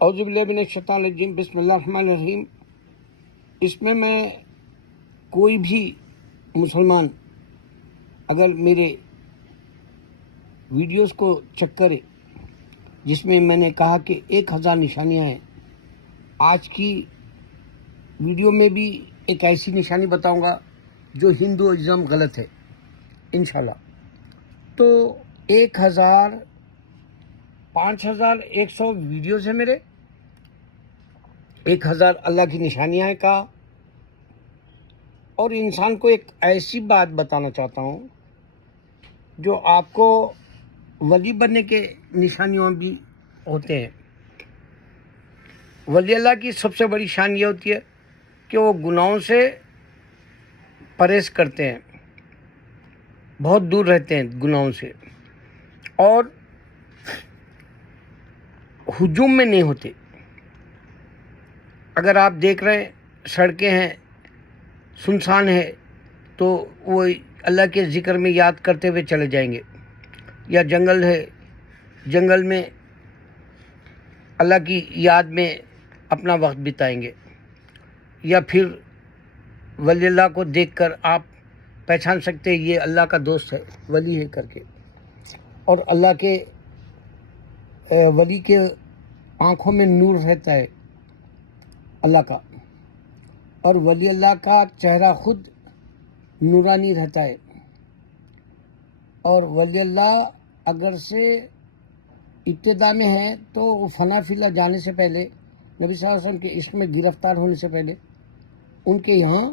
اعوذ باللہ من الشیطان الرجیم، بسم اللہ الرحمن الرحیم۔ اس میں کوئی بھی مسلمان اگر میرے ویڈیوز کو چیک کرے جس میں میں نے کہا کہ 1000 نشانیاں ہیں، آج کی ویڈیو میں بھی ایک ایسی نشانی بتاؤں گا جو ہندوازم غلط ہے انشاءاللہ۔ تو 5100 ویڈیوز ہیں میرے، 1000 اللہ کی نشانیاں ہیں کہا، اور انسان کو ایک ایسی بات بتانا چاہتا ہوں جو آپ کو ولی بننے کے نشانیوں بھی ہوتے ہیں۔ ولی اللہ کی سب سے بڑی شان یہ ہوتی ہے کہ وہ گناہوں سے پرہیز کرتے ہیں، بہت دور رہتے ہیں گناہوں سے، اور ہجوم میں نہیں ہوتے۔ اگر آپ دیکھ رہے ہیں سڑکیں ہیں سنسان ہے تو وہ اللہ کے ذکر میں یاد کرتے ہوئے چلے جائیں گے، یا جنگل ہے جنگل میں اللہ کی یاد میں اپنا وقت بتائیں گے، یا پھر ولی اللہ کو دیکھ کر آپ پہچان سکتے ہیں یہ اللہ کا دوست ہے، ولی ہے کر کے۔ اور اللہ کے ولی کے آنکھوں میں نور رہتا ہے اللہ کا، اور ولی اللہ کا چہرہ خود نورانی رہتا ہے۔ اور ولی اللہ اگر سے ابتدا میں ہے تو وہ فنا فیلا جانے سے پہلے، نبی صلی اللہ علیہ وسلم کے عشق میں گرفتار ہونے سے پہلے، ان کے یہاں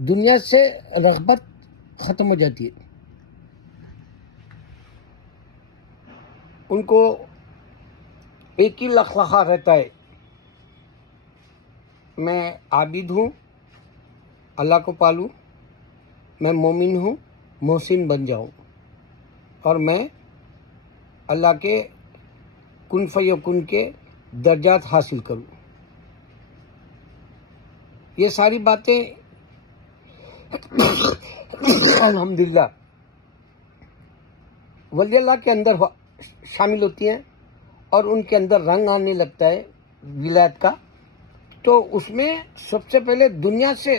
دنیا سے رغبت ختم ہو جاتی ہے۔ ان کو ایک ہی لخلخہ رہتا ہے، میں عابد ہوں، اللہ کو پالوں، میں مومن ہوں، محسن بن جاؤں، اور میں اللہ کے کن فیکن کے درجات حاصل کروں۔ یہ ساری باتیں الحمدللہ ولی اللہ کے اندر شامل ہوتی ہیں، اور ان کے اندر رنگ آنے لگتا ہے ولایت کا، تو اس میں سب سے پہلے دنیا سے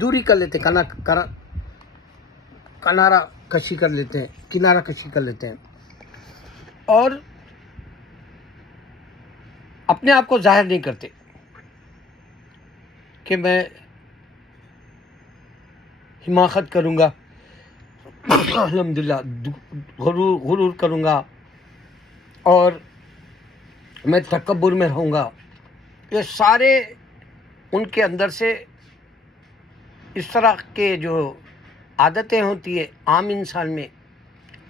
دوری کر لیتے، کنارہ کشی کر لیتے ہیں، اور اپنے آپ کو ظاہر نہیں کرتے کہ میں حماقت کروں گا، الحمدللہ غرور کروں گا، اور میں تکبر میں رہوں گا۔ یہ سارے ان کے اندر سے اس طرح کے جو عادتیں ہوتی ہیں عام انسان میں،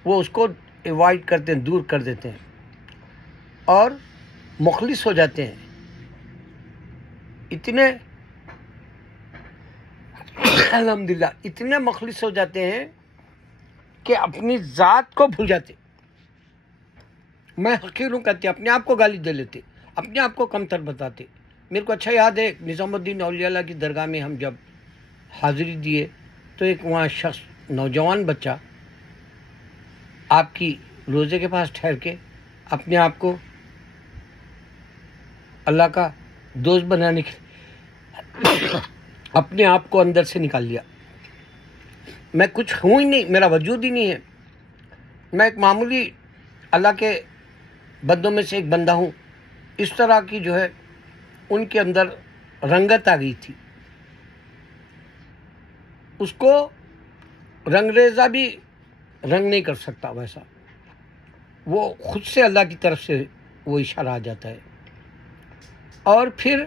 وہ اس کو ایوائڈ کرتے ہیں، دور کر دیتے ہیں، اور مخلص ہو جاتے ہیں، اتنے الحمدللہ اتنے مخلص ہو جاتے ہیں کہ اپنی ذات کو بھول جاتے۔ میں حقیر ہوں کہتے، اپنے آپ کو گالی دے لیتے، اپنے آپ کو کمتر بتاتے۔ میرے کو اچھا یاد ہے نظام الدین اولیاء اللہ کی درگاہ میں ہم جب حاضری دیے تو ایک وہاں شخص، نوجوان بچہ، آپ کی روزے کے پاس ٹھہر کے اپنے آپ کو اللہ کا دوست بنانے کے اپنے آپ کو اندر سے نکال لیا۔ میں کچھ ہوں ہی نہیں، میرا وجود ہی نہیں ہے، میں ایک معمولی اللہ کے بندوں میں سے ایک بندہ ہوں۔ اس طرح کی جو ہے ان کے اندر رنگت آ گئی تھی، اس کو رنگریزہ بھی رنگ نہیں کر سکتا ویسا، وہ خود سے اللہ کی طرف سے وہ اشارہ آ جاتا ہے۔ اور پھر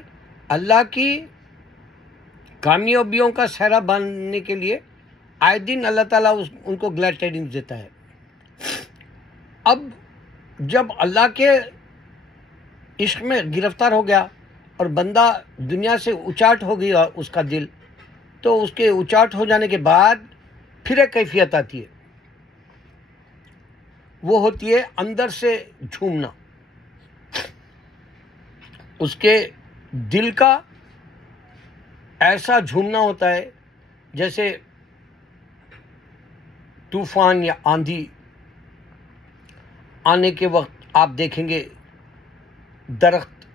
اللہ کی کامیابیوں کا سہرا بننے کے لیے آئے دن اللہ تعالیٰ ان کو گلیڈ ٹائڈنگ دیتا ہے۔ اب جب اللہ کے عشق میں گرفتار ہو گیا اور بندہ دنیا سے اچاٹ ہو گیا اس کا دل، تو اس کے اچاٹ ہو جانے کے بعد پھر ایک کیفیت آتی ہے، وہ ہوتی ہے اندر سے جھومنا۔ اس کے دل کا ایسا جھومنا ہوتا ہے جیسے طوفان یا آندھی آنے کے وقت آپ دیکھیں گے درخت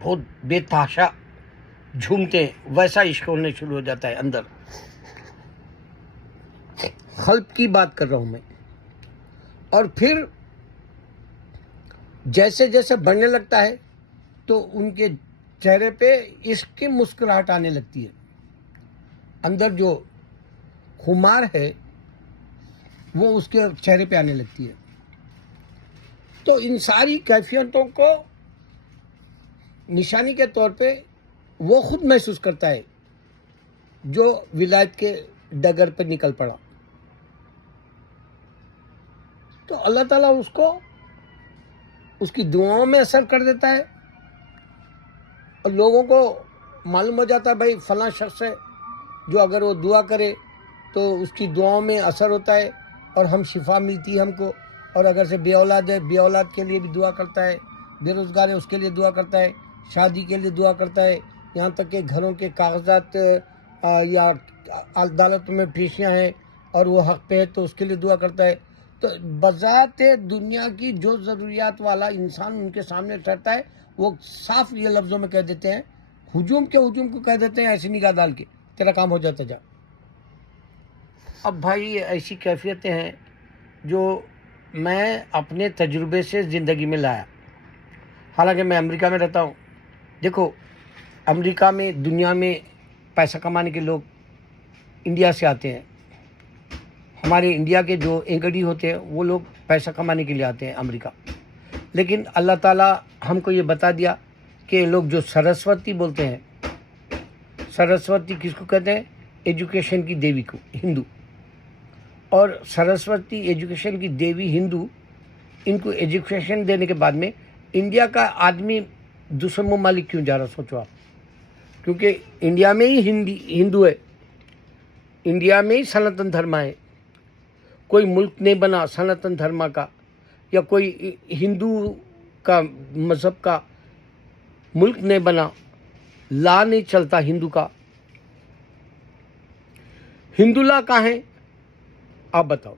بہت بے تحاشا جھومتے ہیں، ویسا عشق ہونے شروع ہو جاتا ہے اندر. خلق کی بات کر رہا ہوں میں. اور پھر جیسے جیسے بڑھنے لگتا ہے تو ان کے چہرے پہ عشق کی مسکراہٹ آنے لگتی ہے. اندر جو خمار ہے وہ اس کے چہرے پہ آنے لگتی ہے. تو ان ساری کیفیتوں کو نشانی کے طور پہ وہ خود محسوس کرتا ہے جو ولایت کے ڈگر پہ نکل پڑا. تو اللہ تعالیٰ اس کو اس کی دعاؤں میں اثر کر دیتا ہے اور لوگوں کو معلوم ہو جاتا ہے بھائی فلاں شخص ہے جو اگر وہ دعا کرے تو اس کی دعاؤں میں اثر ہوتا ہے اور ہم شفا ملتی ہے ہم کو. اور اگر سے بے اولاد ہے بے اولاد کے لیے بھی دعا کرتا ہے، بے روزگار ہے اس کے لیے دعا کرتا ہے، شادی کے لیے دعا کرتا ہے، یہاں تک کہ گھروں کے کاغذات یا عدالت میں پیشیاں ہیں اور وہ حق پہ ہے تو اس کے لیے دعا کرتا ہے. تو بذات دنیا کی جو ضروریات والا انسان ان کے سامنے ٹھہرتا ہے وہ صاف یہ لفظوں میں کہہ دیتے ہیں، ہجوم کو کہہ دیتے ہیں ایسی نگاہ ڈال کے تیرا کام ہو جاتا جا. اب بھائی یہ ایسی کیفیتیں ہیں جو میں اپنے تجربے سے زندگی میں لایا. حالانکہ میں امریکہ میں رہتا ہوں. دیکھو امریکہ میں دنیا میں پیسہ کمانے کے لوگ انڈیا سے آتے ہیں. ہمارے انڈیا کے جو انگڑی ہوتے ہیں وہ لوگ پیسہ کمانے کے لیے آتے ہیں امریکہ. لیکن اللہ تعالیٰ ہم کو یہ بتا دیا کہ لوگ جو سرسوتی بولتے ہیں، سرسوتی کس کو کہتے ہیں؟ ایجوکیشن کی دیوی کو، ہندو. اور سرسوتی ایجوکیشن کی دیوی ہندو ان کو ایجوکیشن دینے کے بعد میں انڈیا کا آدمی دوسرے ممالک کیوں جا رہا سوچو آپ؟ کیونکہ انڈیا میں ہی ہندو ہے، انڈیا میں ہی سناتن دھرما ہے. کوئی ملک نہیں بنا سناتن دھرما کا یا کوئی ہندو کا مذہب کا ملک نہیں بنا، لا نہیں چلتا ہندو کا. ہندو لا کہاں ہے آپ بتاؤ؟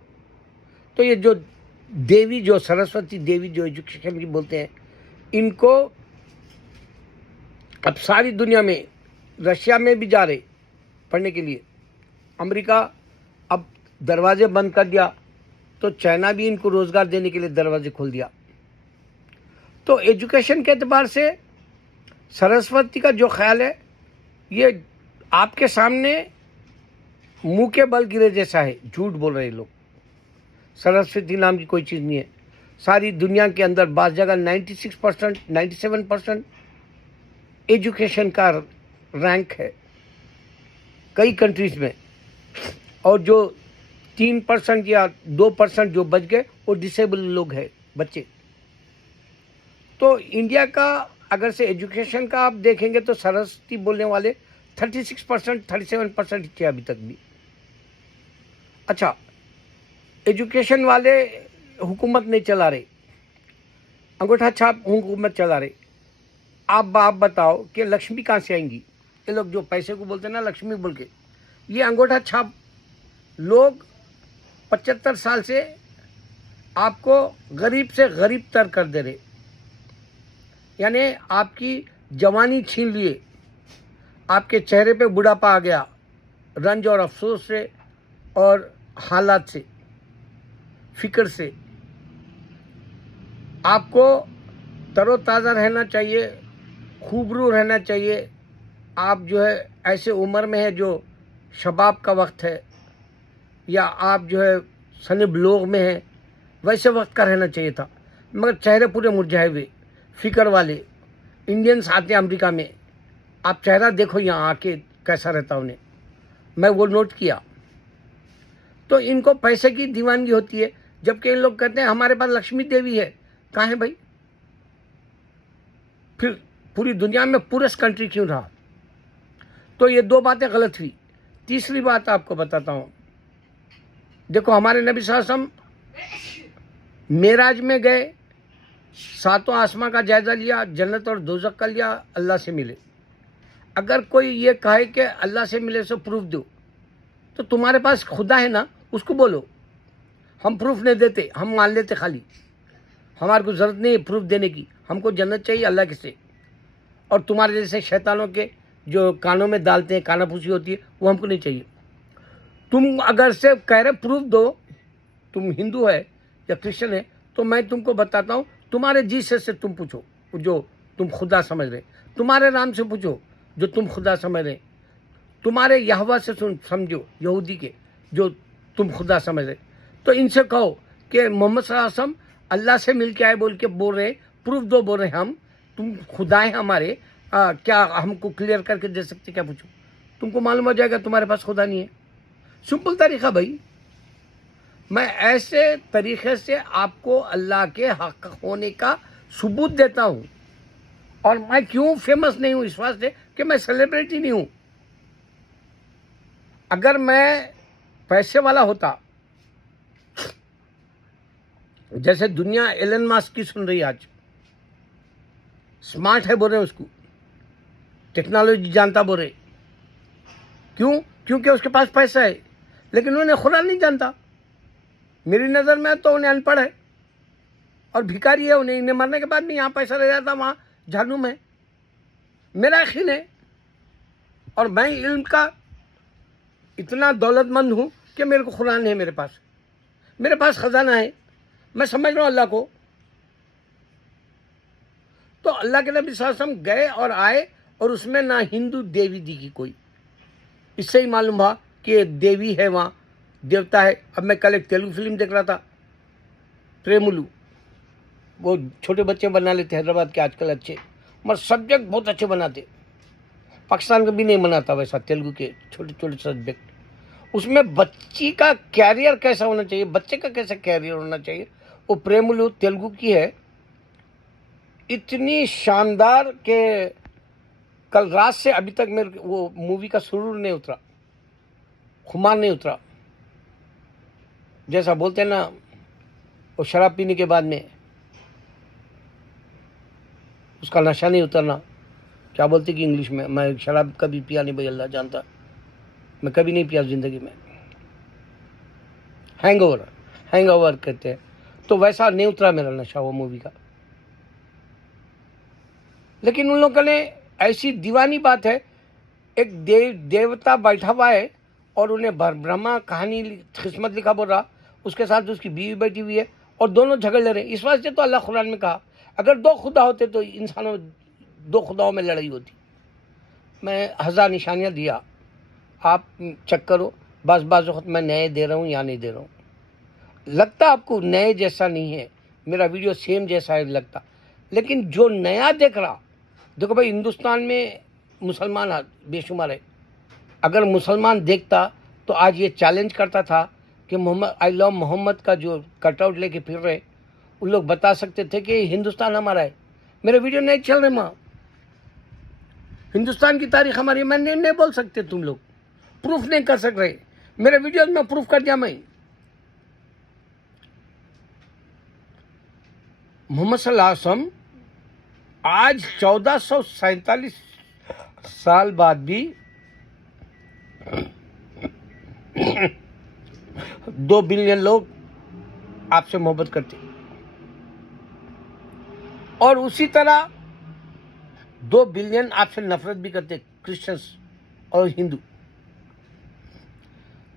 تو یہ جو دیوی جو سرسوتی دیوی جو ایجوکیشن کی بولتے ہیں ان کو اب ساری دنیا میں رشیا میں بھی جا رہے پڑھنے کے لیے. امریکہ اب دروازے بند کر دیا تو چائنا بھی ان کو روزگار دینے کے لیے دروازے کھول دیا. تو ایجوکیشن کے اعتبار سے سرسوتی کا جو خیال ہے یہ آپ کے سامنے منہ کے بل گرے جیسا ہے. جھوٹ بول رہے لوگ. سرسوتی نام کی کوئی چیز نہیں ہے. ساری دنیا کے اندر بعض جگہ 96%، 97% ایجوکیشن کا رینک ہے کئی کنٹریز میں. اور جو 3% یا 2% جو بچ گئے وہ ڈسیبل لوگ ہیں، بچے. تو انڈیا کا اگر سے ایجوکیشن کا آپ دیکھیں گے تو سرسوتی بولنے والے 36%، 37% تھے ابھی تک بھی. اچھا ایجوکیشن والے حکومت نہیں چلا رہے، انگوٹھا چھاپ حکومت چلا رہے. آپ بتاؤ کہ لکشمی کہاں سے آئیں گی؟ یہ لوگ جو پیسے کو بولتے ہیں نا لکشمی بول کے، یہ انگوٹھا چھاپ لوگ 75 سال سے آپ کو غریب سے غریب تر کر دے رہے. یعنی آپ کی جوانی چھین لیے، آپ کے چہرے پہ بڑھاپا آ گیا رنج اور افسوس سے اور حالات سے، فکر سے. آپ کو تر و تازہ رہنا چاہیے، خوبرو رہنا چاہیے. آپ جو ہے ایسے عمر میں ہے جو شباب کا وقت ہے یا آپ جو ہے سن بلوغ میں ہے، ویسے وقت کا رہنا چاہیے تھا. مگر چہرے پورے مرجھائے ہوئے فکر والے انڈینس آتے ہیں امریکہ میں. آپ چہرہ دیکھو یہاں آ کے کیسا رہتا انہیں، میں وہ نوٹ کیا. تو ان کو پیسے کی دیوانگی ہوتی ہے، جبکہ ان لوگ کہتے ہیں ہمارے پاس لکشمی دیوی ہے. کہاں ہے بھائی؟ پھر پوری دنیا میں پورسٹ کنٹری کیوں رہا؟ تو یہ دو باتیں غلط ہوئی. تیسری بات آپ کو بتاتا ہوں. دیکھو ہمارے نبی صلی اللہ علیہ وسلم معراج میں گئے، 7 آسماں کا جائزہ لیا، جنت اور دوزخ کا لیا، اللہ سے ملے. اگر کوئی یہ کہے کہ اللہ سے ملے سو پروف دو، تو تمہارے پاس خدا ہے نا، اس کو بولو. ہم پروف نہیں دیتے، ہم مان لیتے خالی. ہمارے کو ضرورت نہیں ہے پروف دینے کی. ہم کو جنت چاہیے اللہ کے سے. اور تمہارے جیسے شیطانوں کے جو کانوں میں ڈالتے ہیں کانا پھوسی ہوتی ہے وہ ہم کو نہیں چاہیے. تم اگر سے کہہ رہے پروف دو تم ہندو ہے یا کرسچن ہے تو میں تم کو بتاتا ہوں تمہارے جیسس سے تم پوچھو جو تم خدا سمجھ رہے, تمہارے رام سے پوچھو جو تم خدا سمجھ رہے, تمہارے یہوہ سے سمجھو یہودی کے جو تم خدا سمجھ رہے. تو ان سے کہو کہ محمد صلی اللہ علیہ وسلم اللہ سے مل کے آئے بول کے بول رہے, پروف دو بول رہے ہم تم خدا ہیں ہمارے, کیا ہم کو کلیئر کر کے دے سکتے, کیا پوچھو. تم کو معلوم ہو جائے گا تمہارے پاس خدا نہیں ہے. سمپل طریقہ بھائی. میں ایسے طریقے سے آپ کو اللہ کے حق ہونے کا ثبوت دیتا ہوں. اور میں کیوں فیمس نہیں ہوں اس واسطے کہ میں سیلیبریٹی نہیں ہوں. اگر میں پیسے والا ہوتا, جیسے دنیا ایلن ماسک کی سن رہی ہے آج, اسمارٹ ہے بول رہے ہیں اس کو, ٹیکنالوجی جانتا بول رہے. کیوں؟ کیونکہ اس کے پاس پیسہ ہے. لیکن انہیں خدا نہیں جانتا. میری نظر میں تو انہیں ان پڑھ ہے اور بھکاری ہے. انہیں مرنے کے بعد بھی یہاں پیسہ رہ جاتا وہاں جہنم ہے. میرا یقین ہے. اور میں علم کا اتنا دولت مند ہوں کہ میرے کو خدا نہیں ہے. میرے پاس خزانہ ہے. میں سمجھ رہا ہوں اللہ کو. تو اللہ کے نبی صلی اللہ علیہ وسلم گئے اور آئے اور اس میں نہ ہندو دیوی دیکھی کوئی. اس سے ہی معلوم ہوا کہ دیوی ہے وہاں, دیوتا ہے. اب میں کل ایک تیلگو فلم دیکھ رہا تھا پریمولو, وہ چھوٹے بچے بنا لیتے حیدرآباد کے آج کل اچھے, مگر سبجیکٹ بہت اچھے بناتے. پاکستان کا بھی نہیں بناتا ویسا تیلگو کے چھوٹے چھوٹے سبجیکٹ. اس میں بچی کا کیریئر کیسا ہونا چاہیے, بچے کا کیسا کیریئر ہونا چاہیے, وہ پریمولو تیلگو کی ہے. اتنی شاندار کہ کل رات سے ابھی تک میرے وہ مووی کا سرور نہیں اترا, خمار نہیں اترا. جیسا بولتے ہیں نا وہ شراب پینے کے بعد میں اس کا نشہ نہیں اترنا, کیا بولتے کہ انگلش میں شراب کبھی پیا نہیں بھائی, اللہ جانتا میں کبھی نہیں پیا زندگی میں. ہینگ اوور کہتے ہیں. تو ویسا نہیں اترا میرا نشہ وہ مووی کا. لیکن ان لوگوں نے ایسی دیوانی بات ہے, ایک دیوتا بیٹھا ہوا ہے اور انہیں برہما کہانی قسمت لکھا بول رہا, اس کے ساتھ اس کی بیوی بیٹھی ہوئی ہے اور دونوں جھگڑ لے رہے ہیں. اس واسطے تو اللہ قرآن میں کہا اگر دو خدا ہوتے تو انسانوں دو خداؤں میں لڑائی ہوتی. میں 1000 نشانیاں دیا, آپ چیک کرو. بعض وقت میں نئے دے رہا ہوں یا نہیں دے رہا ہوں. لگتا آپ کو نئے جیسا نہیں ہے, میرا ویڈیو سیم جیسا ہے لگتا. لیکن جو نیا دیکھ رہا, دیکھو بھائی ہندوستان میں مسلمان بے شمار ہے. اگر مسلمان دیکھتا تو آج یہ چیلنج کرتا تھا کہ آئی لو محمد کا جو کٹ آؤٹ لے کے پھر رہے, ان لوگ بتا سکتے تھے کہ ہندوستان ہمارا ہے. میرے ویڈیو نہیں چل رہے ماں, ہندوستان کی تاریخ ہماری, میں نہیں بول سکتے, تم لوگ پروف نہیں کر سک رہے. میرے ویڈیوز میں پروف کر دیا. میں محمد صلی اللہ علیہ وسلم آج 1447 سال بعد بھی 2 بلین لوگ آپ سے محبت کرتے, اور اسی طرح 2 بلین آپ سے نفرت بھی کرتے, کرسچنس اور ہندو.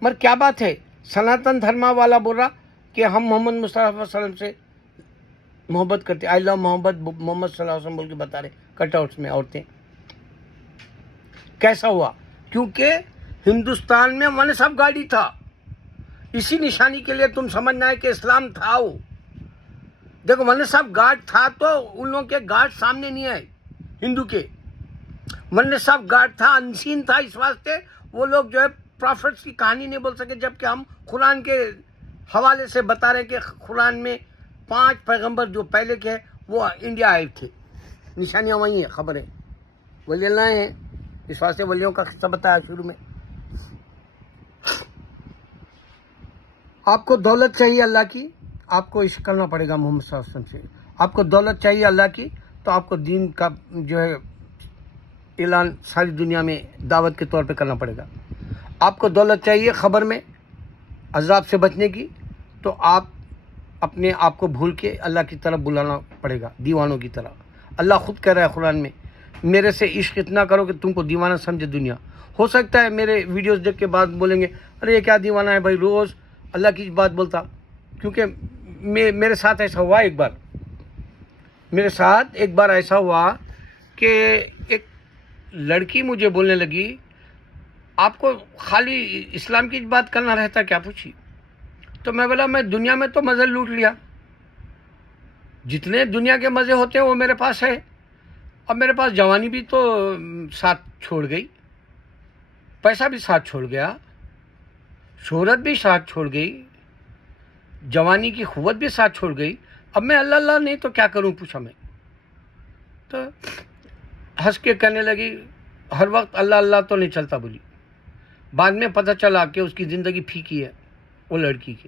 مگر کیا بات ہے, سناتن دھرما والا بول رہا کہ ہم محمد مصطفیٰ صلی اللہ علیہ وسلم سے محبت کرتے, آئی لو محمد صلی اللہ علیہ وسلم بول کے بتا رہے کٹ آؤٹس میں عورتیں. کیسا ہوا؟ کیونکہ ہندوستان میں ون سب گاڑی تھا. اسی نشانی کے لیے تم سمجھنا ہے کہ اسلام تھا. وہ دیکھو ون صاحب گارڈ تھا تو ان لوگوں کے گارڈ سامنے نہیں آئے. ہندو کے ون صاحب گارڈ تھا, انسین تھا. اس واسطے وہ لوگ جو ہے پروفٹس کی کہانی نہیں بول سکے, جبکہ ہم قرآن کے حوالے سے بتا رہے کہ قرآن میں 5 پیغمبر جو پہلے کے وہ انڈیا آئے تھے. نشانیاں وہی ہیں, خبر ہے, ولی اللہ ہیں. اس واسطے ولیوں کا قصہ بتایا شروع میں. آپ کو دولت چاہیے اللہ کی, آپ کو عشق کرنا پڑے گا محمد صلی اللہ علیہ وسلم سے. آپ کو دولت چاہیے اللہ کی تو آپ کو دین کا جو ہے اعلان ساری دنیا میں دعوت کے طور پہ کرنا پڑے گا. آپ کو دولت چاہیے خبر میں عذاب سے بچنے کی تو آپ اپنے آپ کو بھول کے اللہ کی طرف بلانا پڑے گا دیوانوں کی طرح. اللہ خود کہہ رہا ہے قرآن میں میرے سے عشق اتنا کرو کہ تم کو دیوانہ سمجھے دنیا. ہو سکتا ہے میرے ویڈیوز دیکھ کے بعد بولیں گے ارے یہ کیا دیوانہ ہے بھائی روز اللہ کی بات بولتا. کیونکہ میرے ساتھ ایسا ہوا میرے ساتھ ایک بار ایسا ہوا کہ ایک لڑکی مجھے بولنے لگی آپ کو خالی اسلام کی بات کرنا رہتا کیا پوچھی. تو میں بولا میں دنیا میں تو مزے لوٹ لیا, جتنے دنیا کے مزے ہوتے ہیں وہ میرے پاس ہے. اب میرے پاس جوانی بھی تو ساتھ چھوڑ گئی, پیسہ بھی ساتھ چھوڑ گیا, شہرت بھی ساتھ چھوڑ گئی, جوانی کی قوت بھی ساتھ چھوڑ گئی. اب میں اللہ اللہ نہیں تو کیا کروں پوچھا میں. تو ہنس کے کہنے لگی ہر وقت اللہ اللہ تو نہیں چلتا بولی. بعد میں پتہ چلا کہ اس کی زندگی پھیکی ہے وہ لڑکی کی.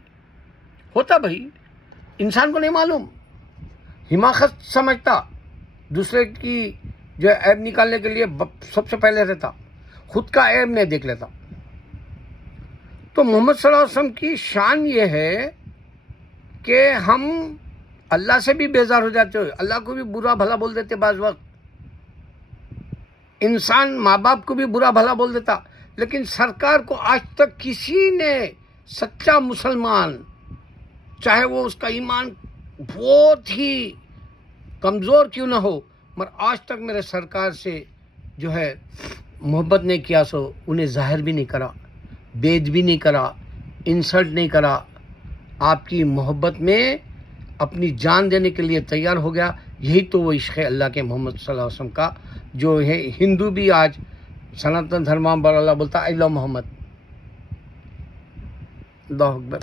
ہوتا بھائی, انسان کو نہیں معلوم, حماقت سمجھتا, دوسرے کی جو عیب نکالنے کے لیے سب سے پہلے رہتا, خود کا عیب نہیں دیکھ لیتا. تو محمد صلی اللہ علیہ وسلم کی شان یہ ہے کہ ہم اللہ سے بھی بیزار ہو جاتے ہو, اللہ کو بھی برا بھلا بول دیتے بعض وقت, انسان ماں باپ کو بھی برا بھلا بول دیتا. لیکن سرکار کو آج تک کسی نے سچا مسلمان, چاہے وہ اس کا ایمان بہت ہی کمزور کیوں نہ ہو, مگر آج تک میرے سرکار سے جو ہے محبت نہیں کیا, سو انہیں ظاہر بھی نہیں کرا, بید بھی نہیں کرا, انسلٹ نہیں کرا. آپ کی محبت میں اپنی جان دینے کے لیے تیار ہو گیا. یہی تو وہ عشق ہے اللہ کے محمد صلی اللہ علیہ وسلم کا, جو ہے ہندو بھی آج سناتن دھرما پر اللہ بولتا ہے آئی لو محمد. اللہ اکبر.